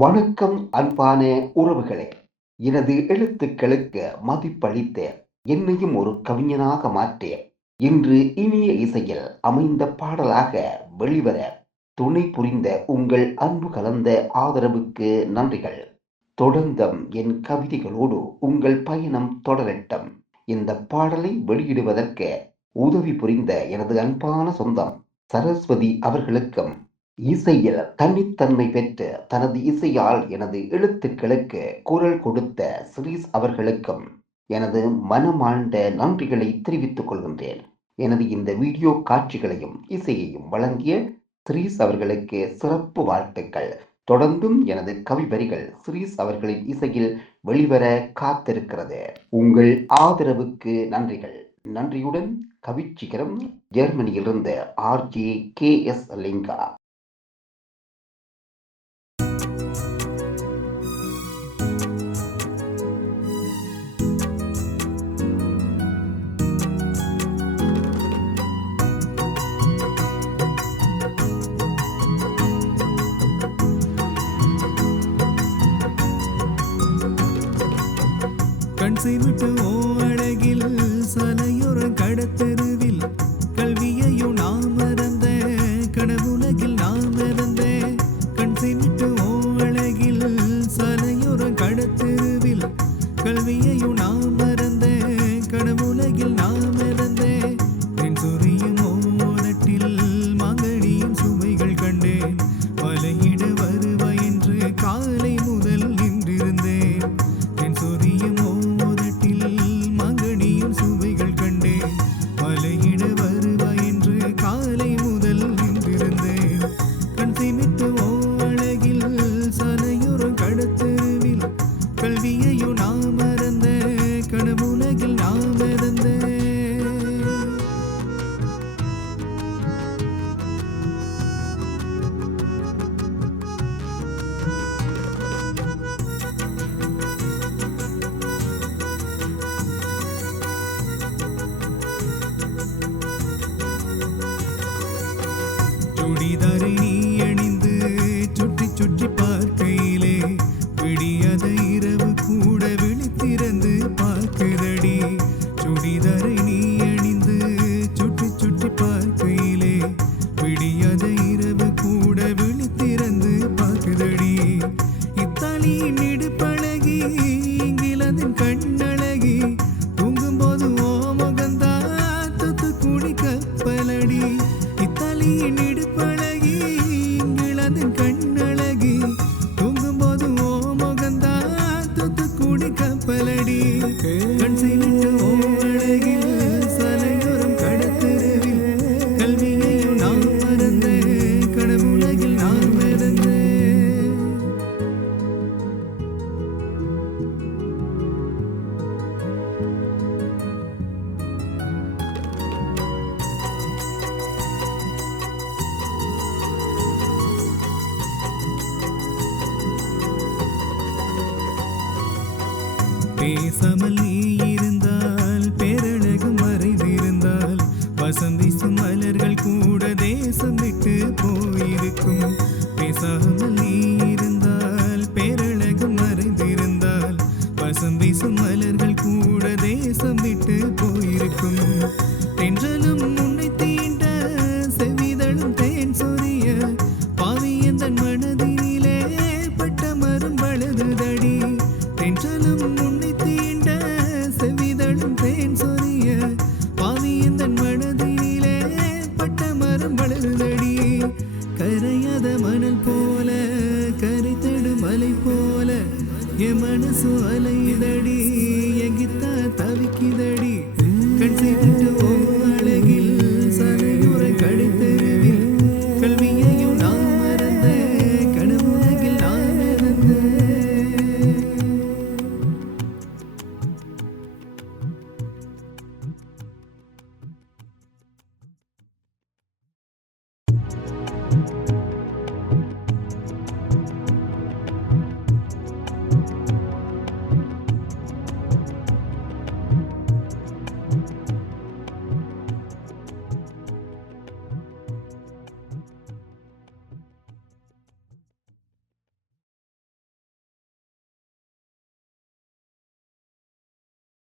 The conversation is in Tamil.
வணக்கம் அன்பான உறவுகளே. எனது எழுத்துக்களுக்கு மதிப்பளித்த என்னையும் ஒரு கவிஞனாக மாற்றிய இன்று இனிய இசையில் அமைந்த பாடலாக வெளிவர துணை புரிந்த உங்கள் அன்பு கலந்த ஆதரவுக்கு நன்றிகள். தொடர்ந்தம் என் கவிதைகளோடு உங்கள் பயணம் தொடரட்டும். இந்த பாடலை வெளியிடுவதற்கு உதவி புரிந்த எனது அன்பான சொந்தம் சரஸ்வதி அவர்களுக்கும் இசையில் தனித்தன்மை பெற்று தனது இசையால் எனது எழுத்துக்களுக்கு குரல் கொடுத்த ஸ்ரீஸ் அவர்களுக்கும் எனது மனமாண்ட நன்றிகளை தெரிவித்துக் கொள்கின்றேன். எனது இந்த வீடியோ காட்சிகளையும் இசையையும் வழங்கிய ஸ்ரீஸ் அவர்களுக்கு சிறப்பு வாழ்த்துக்கள். தொடர்ந்தும் எனது கவிவரிகள் ஸ்ரீஸ் அவர்களின் இசையில் வெளிவர காத்திருக்கிறது. உங்கள் ஆதரவுக்கு நன்றிகள். நன்றியுடன் கவிச்சிகரம் ஜெர்மனியிலிருந்து ஆர்ஜே கே எஸ் லிங்கா. செய்விட்டு ஓ அழகில் சலையொரு கடத்தெருவில் சுடிதாரை நீ அணிந்து சுற்றி சுற்றி பார்க்கையிலே விடியாத இரவு கூட விழித்திறந்து பார்க்குதடி. சுடிதாரை நீ அணிந்து சுற்றி சுற்றி பார்க்கையிலே விடியாத இரவு கூட விழித்திறந்து பார்க்குதடி. இத்தாலியின் இடுப்பழகி இங்கிலாந்தின் கண்ணழகி இங்கிலாந்தின் பேசாமல் நீ என் மனசு அலையுதடி எங்கித்த தவிக்குதடி கண் செய்துட்டு